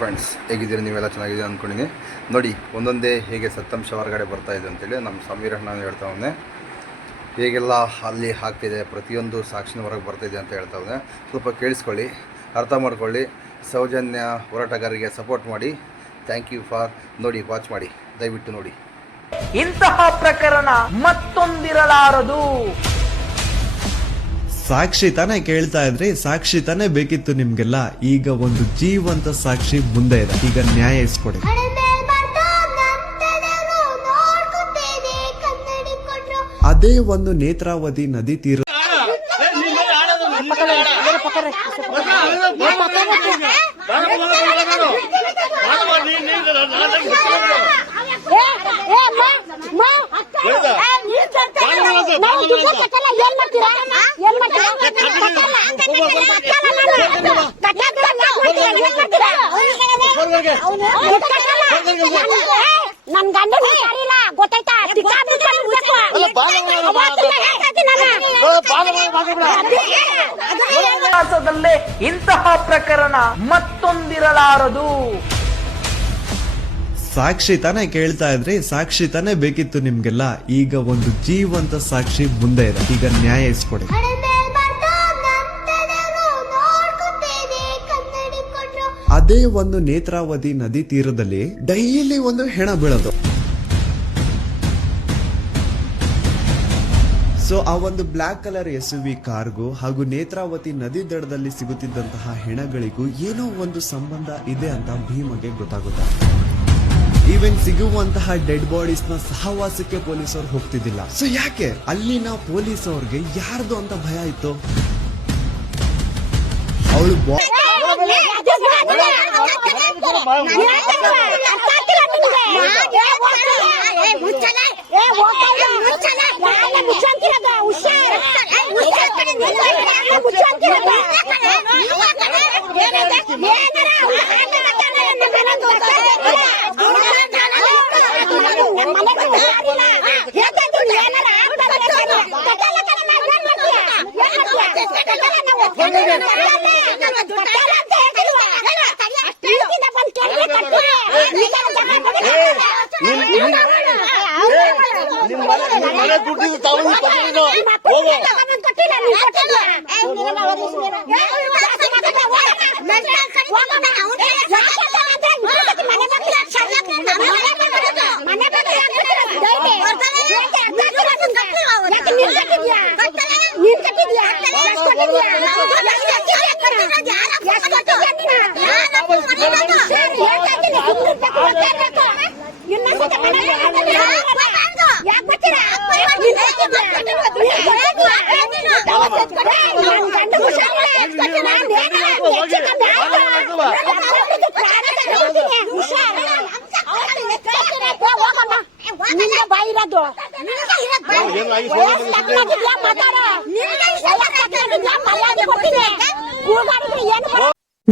Friends, ಹೇಗಿದ್ದೀರಿ? ನೀವೆಲ್ಲ ಚೆನ್ನಾಗಿದ್ದೀರಿ ಅಂದ್ಕೊಂಡಿದ್ದೀನಿ. ನೋಡಿ, ಒಂದೊಂದೇ ಹೇಗೆ ಸತ್ತಂಶ ಹೊರಗಡೆ ಬರ್ತಾಯಿದೆ ಅಂತೇಳಿ ನಮ್ಮ ಸಮೀರ್ ಅಣ್ಣ ಹೇಳ್ತಾವನೆ. ಹೇಗೆಲ್ಲ ಅಲ್ಲಿ ಆಗ್ತಿದೆ, ಪ್ರತಿಯೊಂದು ಸಾಕ್ಷಿನ ಹೊರಗೆ ಬರ್ತಾಯಿದೆ ಅಂತ ಹೇಳ್ತಾವನೆ. ಸ್ವಲ್ಪ ಕೇಳಿಸ್ಕೊಳ್ಳಿ, ಅರ್ಥ ಮಾಡ್ಕೊಳ್ಳಿ. ಸೌಜನ್ಯ ಹೋರಾಟಗಾರರಿಗೆ ಸಪೋರ್ಟ್ ಮಾಡಿ. ಥ್ಯಾಂಕ್ ಯು ಫಾರ್ ನೋಡಿ, ವಾಚ್ ಮಾಡಿ, ದಯವಿಟ್ಟು ನೋಡಿ. ಇಂತಹ ಪ್ರಕರಣ ಮತ್ತೊಂದಿರಲಾರದು. ಸಾಕ್ಷಿ ತಾನೇ ಕೇಳ್ತಾ ಇದ್ರಿ, ಸಾಕ್ಷಿ ತಾನೇ ಬೇಕಿತ್ತು ನಿಮ್ಗೆಲ್ಲ. ಈಗ ಒಂದು ಜೀವಂತ ಸಾಕ್ಷಿ ಮುಂದೆ ಇದೆ, ಈಗ ನ್ಯಾಯ ಇಸ್ಕೊಡಿ. ಅದೇ ಒಂದು ನೇತ್ರಾವತಿ ನದಿ ತೀರ ನನ್ ಗಂಡ ಗೊತ್ತಾಯ್ತಾ? ಇತಿಹಾಸದಲ್ಲೇ ಇಂತಹ ಪ್ರಕರಣ ಮತ್ತೊಂದಿರಲಾರದು. ಸಾಕ್ಷಿ ತಾನೇ ಕೇಳ್ತಾ ಇದ್ರಿ, ಸಾಕ್ಷಿ ತಾನೇ ಬೇಕಿತ್ತು ನಿಮ್ಗೆಲ್ಲ. ಈಗ ಒಂದು ಜೀವಂತ ಸಾಕ್ಷಿ ಮುಂದೆ ಇದೆ, ಈಗ ನ್ಯಾಯ ಇಸ್ಕೊಡಿ. ಅದೇ ಒಂದು ನೇತ್ರಾವತಿ ನದಿ ತೀರದಲ್ಲಿ ಡೈಲಿ ಒಂದು ಹೆಣ ಬೀಳೋದು. ಸೊ ಆ ಒಂದು ಬ್ಲಾಕ್ ಕಲರ್ SUV ಕಾರ್ಗೂ ಹಾಗೂ ನೇತ್ರಾವತಿ ನದಿ ದಡದಲ್ಲಿ ಸಿಗುತ್ತಿದ್ದಂತಹ ಹೆಣಗಳಿಗೂ ಏನೋ ಒಂದು ಸಂಬಂಧ ಇದೆ ಅಂತ ಭೀಮಗೆ ಗೊತ್ತಾಗುತ್ತೆ. ಈವನ್ ಸಿಗುವಂತಹ ಡೆಡ್ ಬಾಡೀಸ್ ನ ಸಹವಾಸಕ್ಕೆ ಪೊಲೀಸರು ಹೋಗ್ತಿದ್ದಿಲ್ಲ. ಸೊ ಯಾಕೆ ಅಲ್ಲಿನ ಪೊಲೀಸ್ ಅವ್ರಿಗೆ ಯಾರ್ದು ಅಂತ ಭಯ ಇತ್ತು? ಅವಳು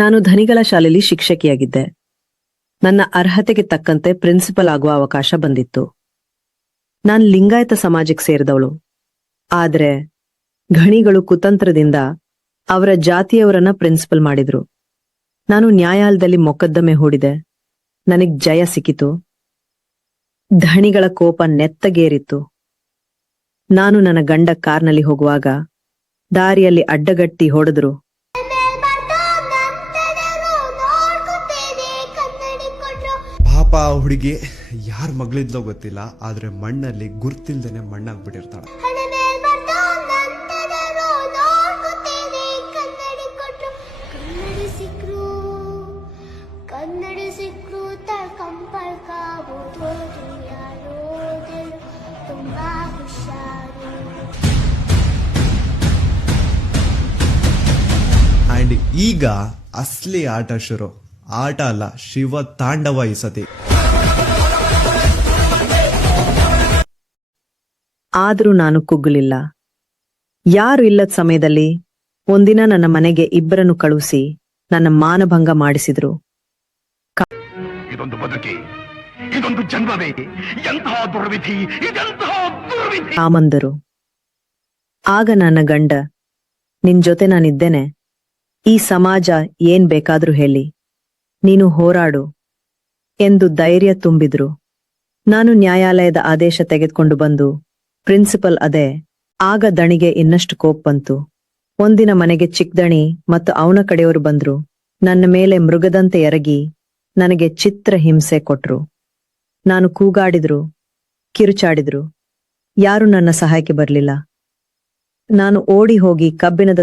ನಾನು ಧನಿಗಳ ಶಾಲೆಯಲ್ಲಿ ಶಿಕ್ಷಕಿಯಾಗಿದ್ದೆ. ನನ್ನ ಅರ್ಹತೆಗೆ ತಕ್ಕಂತೆ ಪ್ರಿನ್ಸಿಪಲ್ ಆಗುವ ಅವಕಾಶ ಬಂದಿತ್ತು. ನಾನು ಲಿಂಗಾಯತ ಸಮಾಜಕ್ಕೆ ಸೇರಿದವಳು. ಆದ್ರೆ ಘಣಿಗಳು ಕುತಂತ್ರದಿಂದ ಅವರ ಜಾತಿಯವರನ್ನ ಪ್ರಿನ್ಸಿಪಲ್ ಮಾಡಿದ್ರು. ನಾನು ನ್ಯಾಯಾಲಯದಲ್ಲಿ ಮೊಕದ್ದಮೆ ಹೂಡಿದೆ. ನನಗ್ ಜಯ ಸಿಕ್ಕಿತು. ಧಣಿಗಳ ಕೋಪ ನೆತ್ತಗೇರಿತ್ತು. ನಾನು ನನ್ನ ಗಂಡ ಕಾರ್ನಲ್ಲಿ ಹೋಗುವಾಗ ದಾರಿಯಲ್ಲಿ ಅಡ್ಡಗಟ್ಟಿ ಹೊಡೆದ್ರು. ಪಾಪ ಹುಡುಗಿ ಯಾರ ಮಗಳಿದ್ಲೋ ಗೊತ್ತಿಲ್ಲ, ಆದ್ರೆ ಮಣ್ಣಲ್ಲಿ ಗುರ್ತಿಲ್ದೇನೆ ಮಣ್ಣಾಗ್ಬಿಟ್ಟಿರ್ತಾಳೆ. ಅಂಡ್ ಈಗ ಅಸ್ಲಿ ಆಟ ಶುರು. ಆಟ ಅಲ್ಲ, ಶಿವ ತಾಂಡವ ಈ ಸತಿ. ಆದ್ರೂ ನಾನು ಕುಗ್ಗಲಿಲ್ಲ. ಯಾರು ಇಲ್ಲದ ಸಮಯದಲ್ಲಿ ಒಂದಿನ ನನ್ನ ಮನೆಗೆ ಇಬ್ಬರನ್ನು ಕಳುಹಿಸಿ ನನ್ನ ಮಾನಭಂಗ ಮಾಡಿಸಿದ್ರು. ಇದೊಂದು ಬದುಕಿ, ಇದೊಂದು ಜನ್ಮವೇ, ಎಂತಹ ದುರ್ವಿಧಿ, ಇದೆಂತಹ ದುರ್ವಿಧಿ. ಆಮಂದರು. ಆಗ ನನ್ನ ಗಂಡ, ನಿನ್ ಜೊತೆ ನಾನಿದ್ದೇನೆ, ಈ ಸಮಾಜ ಏನ್ ಬೇಕಾದ್ರೂ ಹೇಳಿ, ನೀನು ಹೋರಾಡು ಎಂದು ಧೈರ್ಯ ತುಂಬಿದ್ರು. ನಾನು ನ್ಯಾಯಾಲಯದ ಆದೇಶ ತೆಗೆದುಕೊಂಡು ಬಂದು ಪ್ರಿನ್ಸಿಪಲ್ ಅದೇ. ಆಗ ದಣಿಗೆ ಇನ್ನಷ್ಟು ಕೋಪ ಬಂತು. ಒಂದಿನ ಮನೆಗೆ ಚಿಕ್ಕದಣಿ ಮತ್ತು ಅವನ ಕಡೆಯವರು ಬಂದ್ರು. ನನ್ನ ಮೇಲೆ ಮೃಗದಂತೆ ಎರಗಿ ನನಗೆ ಚಿತ್ರ ಹಿಂಸೆ ಕೊಟ್ರು. ನಾನು ಕೂಗಾಡಿದ್ರು, ಕಿರುಚಾಡಿದ್ರು. ಯಾರು ನನ್ನ ಸಹಾಯಕ್ಕೆ ಬರಲಿಲ್ಲ. ನಾನು ಓಡಿ ಹೋಗಿ ಕಬ್ಬಿಣದ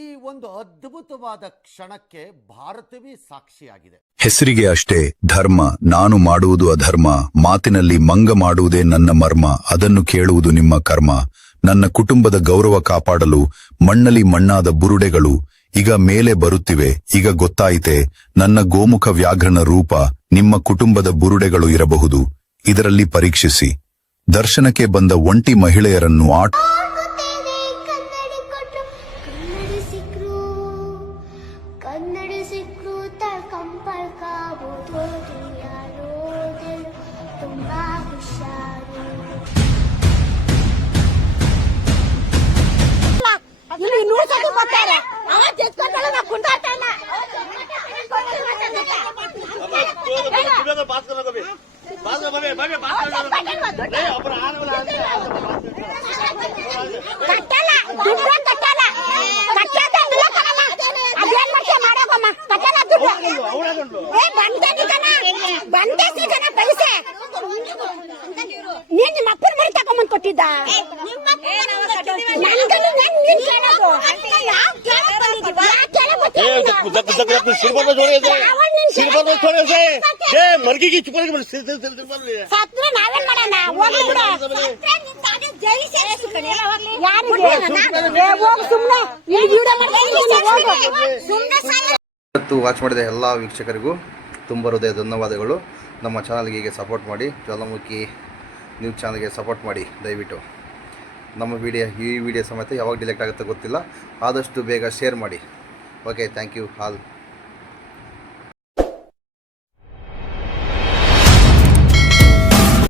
ಈ ಒಂದು ಅದ್ಭುತವಾದ ಕ್ಷಣಕ್ಕೆ ಭಾರತವೇ ಸಾಕ್ಷಿಯಾಗಿದೆ. ಹೆಸರಿಗೆ ಅಷ್ಟೇ ಧರ್ಮ, ನಾನು ಮಾಡುವುದು ಅಧರ್ಮ, ಮಾತಿನಲ್ಲಿ ಮಂಗ ಮಾಡುವುದೇ ನನ್ನ ಮರ್ಮ, ಅದನ್ನು ಕೇಳುವುದು ನಿಮ್ಮ ಕರ್ಮ. ನನ್ನ ಕುಟುಂಬದ ಗೌರವ ಕಾಪಾಡಲು ಮಣ್ಣಲ್ಲಿ ಮಣ್ಣಾದ ಬುರುಡೆಗಳು ಈಗ ಮೇಲೆ ಬರುತ್ತಿವೆ. ಈಗ ಗೊತ್ತಾಯಿತೆ ನನ್ನ ಗೋಮುಖ ವ್ಯಾಘ್ರನ ರೂಪ. ನಿಮ್ಮ ಕುಟುಂಬದ ಬುರುಡೆಗಳು ಇರಬಹುದು, ಇದರಲ್ಲಿ ಪರೀಕ್ಷಿಸಿ. ದರ್ಶನಕ್ಕೆ ಬಂದ ಒಂಟಿ ಮಹಿಳೆಯರನ್ನು ಇಲ್ಲಿ 100 ಸತಿ ಬರ್ತಾರೆ. ಅವತ್ತು ಎತ್ಕೊಂಡ್ರೆ ನಾವು ಕುಂಟಾಡ್ತಾ ಇಲ್ಲ. ಕಟ್ಟಲ್ಲ, ದುಡ್ಡು ಕಟ್ಟಲ್ಲ, ಅದೇನ್ ಮಾಡ್ತೀಯ ಮಾಡೋಕಮ್ಮ, ಕಟ್ಟಲ್ಲ ದುಡ್ಡು. ಬಂದೆ ಪೈಸೆ ನೀನ್ ನಿಮ್ಮ ಅಪ್ಪನ ಮರಿ ತಗೊಂಬಂದ್ ಕೊಟ್ಟಿದ್ದ. ನಾವೇನ್ ಮಾಡೋಣ, ಇವತ್ತು ವಾಚ್ ಮಾಡಿದ ಎಲ್ಲ ವೀಕ್ಷಕರಿಗೂ ತುಂಬ ಹೃದಯ ಧನ್ಯವಾದಗಳು. ನಮ್ಮ ಚಾನಲ್ಗೆ ಹೀಗೆ ಸಪೋರ್ಟ್ ಮಾಡಿ, ಜ್ವಾಲಾಮುಖಿ ನ್ಯೂಸ್ ಚಾನಲ್ಗೆ ಸಪೋರ್ಟ್ ಮಾಡಿ ದಯವಿಟ್ಟು. ನಮ್ಮ ಈ ವಿಡಿಯೋ ಸಮೇತ ಯಾವಾಗ ಡಿಲೆಕ್ಟ್ ಆಗುತ್ತೋ ಗೊತ್ತಿಲ್ಲ, ಆದಷ್ಟು ಬೇಗ ಶೇರ್ ಮಾಡಿ. Okay, thank you all.